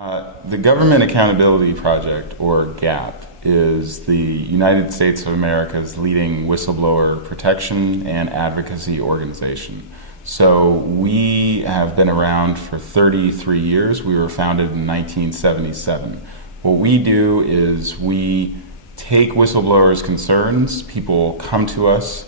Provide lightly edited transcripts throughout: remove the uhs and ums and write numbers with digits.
The Government Accountability Project, or GAP, is the United States of America's leading whistleblower protection and advocacy organization. So we have been around for 33 years. We were founded in 1977. What we do is we take whistleblowers' concerns. People come to us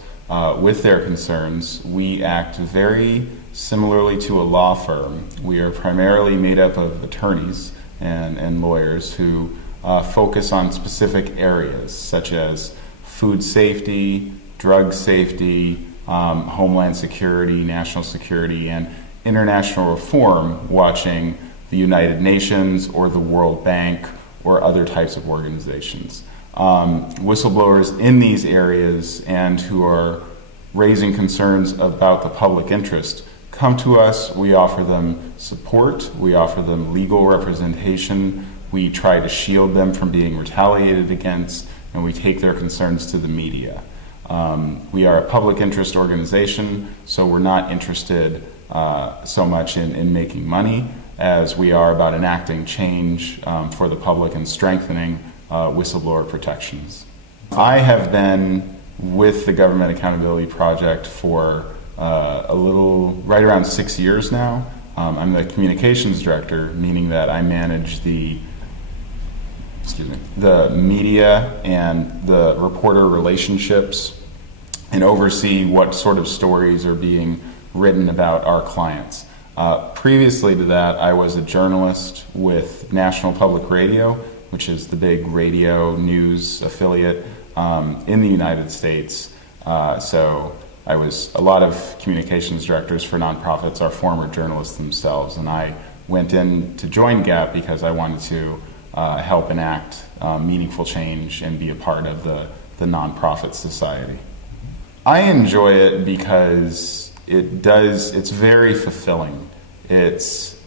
with their concerns. We act very similarly to a law firm. We are primarily made up of attorneys and lawyers who focus on specific areas such as food safety, drug safety, homeland security, national security, and international reform, watching the United Nations or the World Bank or other types of organizations. Whistleblowers in these areas and who are raising concerns about the public interest come to us. We offer them support, we offer them legal representation, we try to shield them from being retaliated against, and we take their concerns to the media. We are a public interest organization, so we're not interested so much in making money as we are about enacting change for the public and strengthening whistleblower protections. I have been with the Government Accountability Project for right around 6 years now. I'm the communications director, meaning that I manage the media and the reporter relationships and oversee what sort of stories are being written about our clients. Previously to that, I was a journalist with National Public Radio, which is the big radio news affiliate in the United States. So I was a lot of communications directors for nonprofits are former journalists themselves, and I went in to join GAP because I wanted to help enact meaningful change and be a part of the nonprofit society. I enjoy it because it's very fulfilling. It's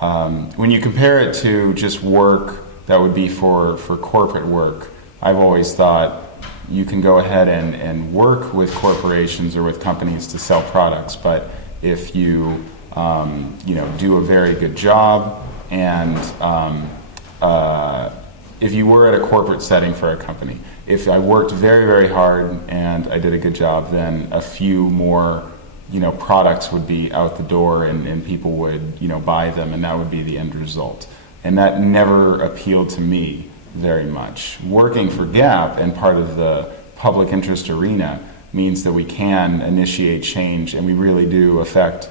when you compare it to just work that would be for corporate work, I've always thought you can go ahead and work with corporations or with companies to sell products, but if you do a very good job and if you were at a corporate setting for a company, if I worked very, very hard and I did a good job, then a few more products would be out the door and people would buy them, and that would be the end result. And that never appealed to me very much. Working for GAP and part of the public interest arena means that we can initiate change, and we really do affect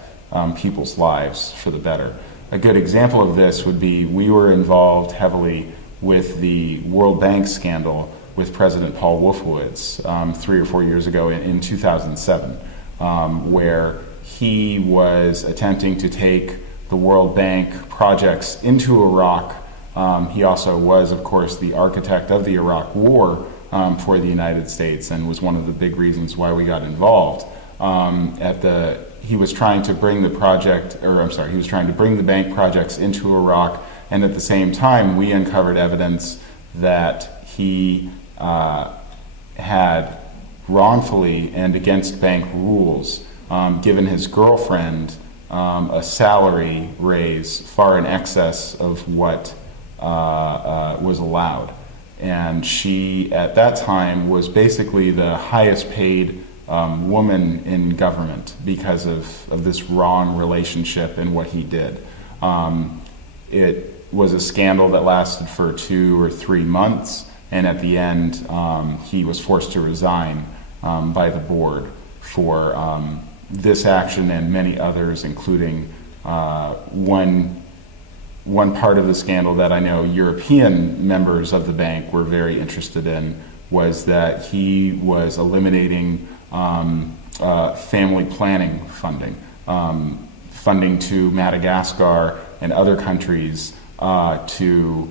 people's lives for the better. A good example of this would be we were involved heavily with the World Bank scandal with President Paul Wolfowitz 3 or 4 years ago in 2007, where he was attempting to take the World Bank projects into Iraq. He also was, of course, the architect of the Iraq War for the United States and was one of the big reasons why we got involved. He was trying to bring the bank projects into Iraq, and at the same time, we uncovered evidence that he had wrongfully and against bank rules given his girlfriend a salary raise far in excess of what was allowed. And she, at that time, was basically the highest paid woman in government because of this wrong relationship and what he did. It was a scandal that lasted for 2 or 3 months, and at the end, he was forced to resign by the board for this action and many others, including one part of the scandal that I know European members of the bank were very interested in was that he was eliminating family planning funding, funding to Madagascar and other countries to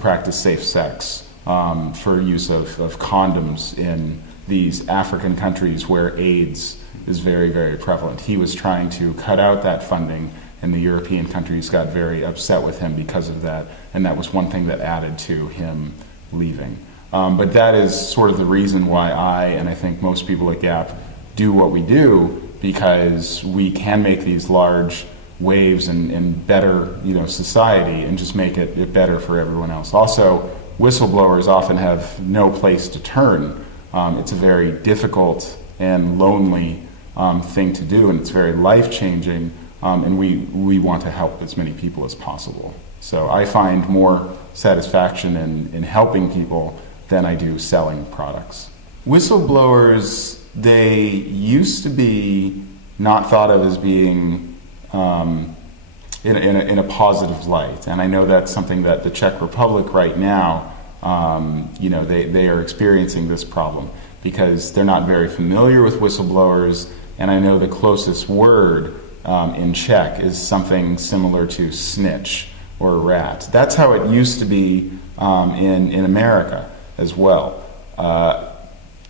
practice safe sex for use of condoms in these African countries where AIDS is very, very prevalent. He was trying to cut out that funding, and the European countries got very upset with him because of that, and that was one thing that added to him leaving. But that is sort of the reason why I, and I think most people at GAP, do what we do, because we can make these large waves and better, society, and just make it better for everyone else. Also, whistleblowers often have no place to turn. It's a very difficult and lonely thing to do, and it's very life-changing, and we want to help as many people as possible. So I find more satisfaction in helping people than I do selling products. Whistleblowers, they used to be not thought of as being in a positive light, and I know that's something that the Czech Republic right now, they are experiencing this problem because they're not very familiar with whistleblowers, and I know the closest word in Czech is something similar to snitch or rat. That's how it used to be in America as well.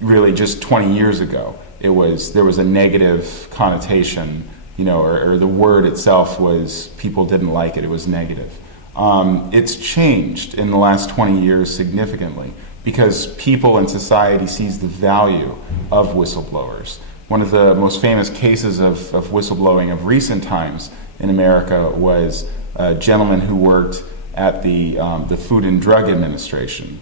Really, just 20 years ago, there was a negative connotation, or the word itself was, people didn't like it. It was negative. It's changed in the last 20 years significantly because people in society sees the value of whistleblowers. One of the most famous cases of whistleblowing of recent times in America was a gentleman who worked at the Food and Drug Administration,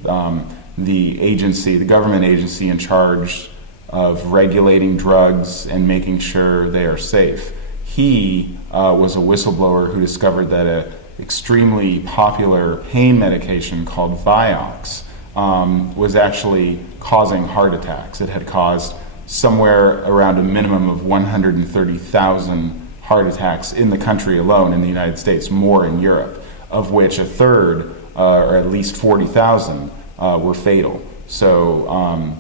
the government agency in charge of regulating drugs and making sure they are safe. He was a whistleblower who discovered that an extremely popular pain medication called Vioxx was actually causing heart attacks. It had caused somewhere around a minimum of 130,000 heart attacks in the country alone in the United States, more in Europe, of which a third, or at least 40,000, were fatal. So,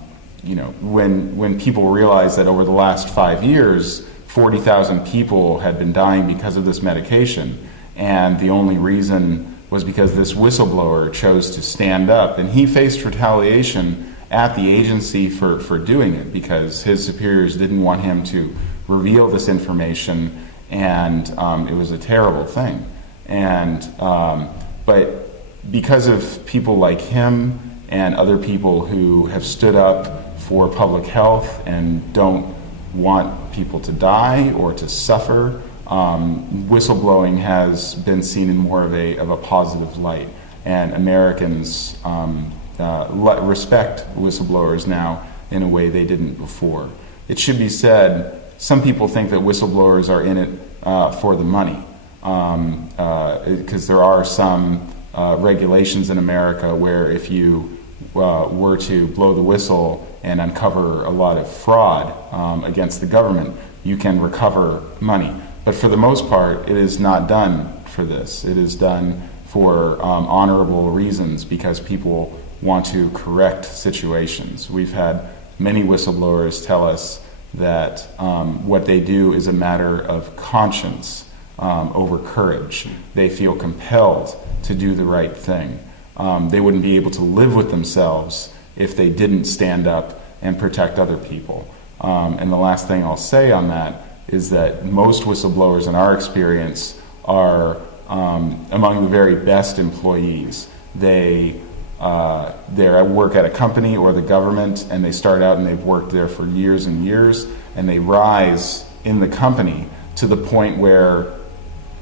when people realized that over the last 5 years, 40,000 people had been dying because of this medication, and the only reason was because this whistleblower chose to stand up, and he faced retaliation at the agency for doing it because his superiors didn't want him to reveal this information, and it was a terrible thing. But because of people like him and other people who have stood up for public health and don't want people to die or to suffer, whistleblowing has been seen in more of a positive light, and Americans respect whistleblowers now in a way they didn't before. It should be said, some people think that whistleblowers are in it for the money, because there are some regulations in America where if you were to blow the whistle and uncover a lot of fraud against the government, you can recover money. But for the most part, it is not done for this. It is done for honorable reasons because people want to correct situations. We've had many whistleblowers tell us that what they do is a matter of conscience over courage. They feel compelled to do the right thing. They wouldn't be able to live with themselves if they didn't stand up and protect other people. And the last thing I'll say on that is that most whistleblowers in our experience are among the very best employees. They're at work at a company or the government, and they start out and they've worked there for years and years, and they rise in the company to the point where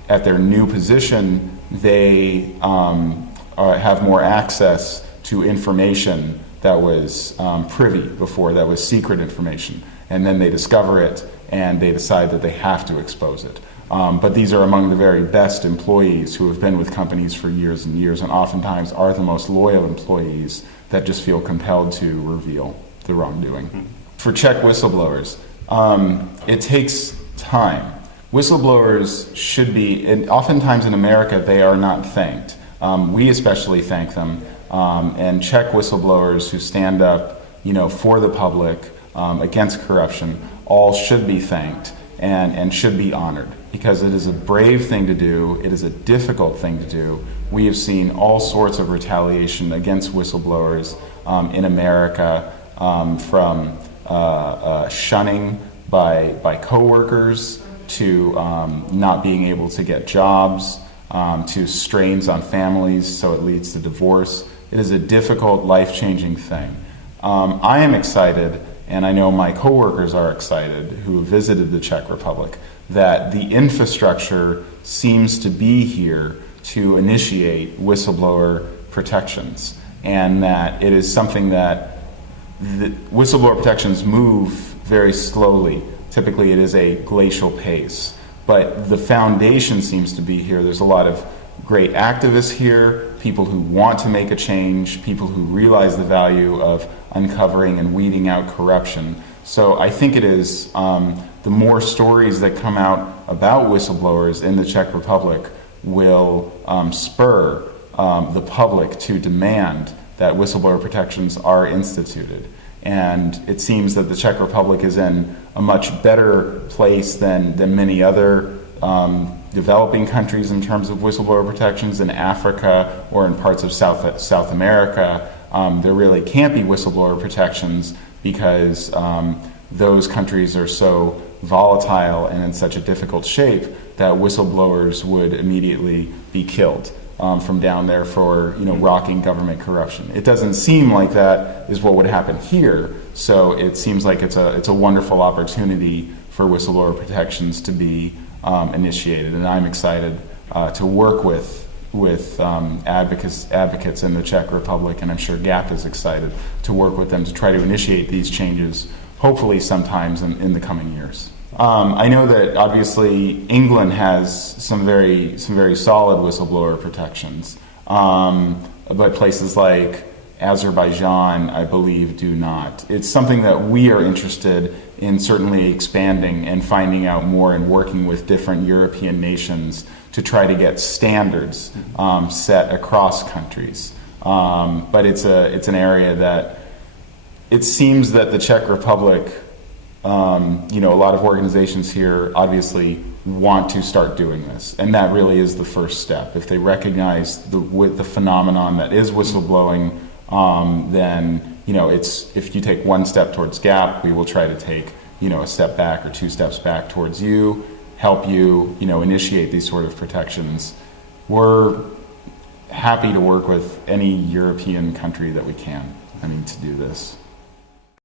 at their new position they have more access to information that was privy before, that was secret information, and then they discover it and they decide that they have to expose it. But these are among the very best employees who have been with companies for years and years, and oftentimes are the most loyal employees that just feel compelled to reveal the wrongdoing. For Czech whistleblowers, it takes time. Whistleblowers should be, and oftentimes in America they are not thanked. We especially thank them, and Czech whistleblowers who stand up, for the public against corruption, all should be thanked and should be honored, because it is a brave thing to do. It is a difficult thing to do. We have seen all sorts of retaliation against whistleblowers in America, from shunning by coworkers to not being able to get jobs, to strains on families, so it leads to divorce. It is a difficult, life-changing thing. I am excited, and I know my coworkers are excited who visited the Czech Republic, that the infrastructure seems to be here to initiate whistleblower protections, and that it is something that the whistleblower protections move very slowly. Typically it is a glacial pace, but the foundation seems to be here. There's a lot of great activists here, people who want to make a change, people who realize the value of uncovering and weeding out corruption. So I think it is the more stories that come out about whistleblowers in the Czech Republic will spur the public to demand that whistleblower protections are instituted. And it seems that the Czech Republic is in a much better place than many other developing countries in terms of whistleblower protections. In Africa or in parts of South America, there really can't be whistleblower protections because those countries are so volatile and in such a difficult shape that whistleblowers would immediately be killed from down there for rocking government corruption. It doesn't seem like that is what would happen here, so it seems like it's a wonderful opportunity for whistleblower protections to be initiated, and I'm excited to work with advocates in the Czech Republic, and I'm sure GAP is excited to work with them to try to initiate these changes, hopefully sometimes in the coming years. I know that obviously England has some very solid whistleblower protections, but places like Azerbaijan, I believe, do not. It's something that we are interested in certainly expanding and finding out more and working with different European nations to try to get standards set across countries. But it's an area that it seems that the Czech Republic, a lot of organizations here obviously want to start doing this, and that really is the first step. If they recognize the phenomenon that is whistleblowing, then if you take one step towards GAP, we will try to take a step back or two steps back towards you, help you initiate these sort of protections. We're happy to work with any European country that we can, to do this.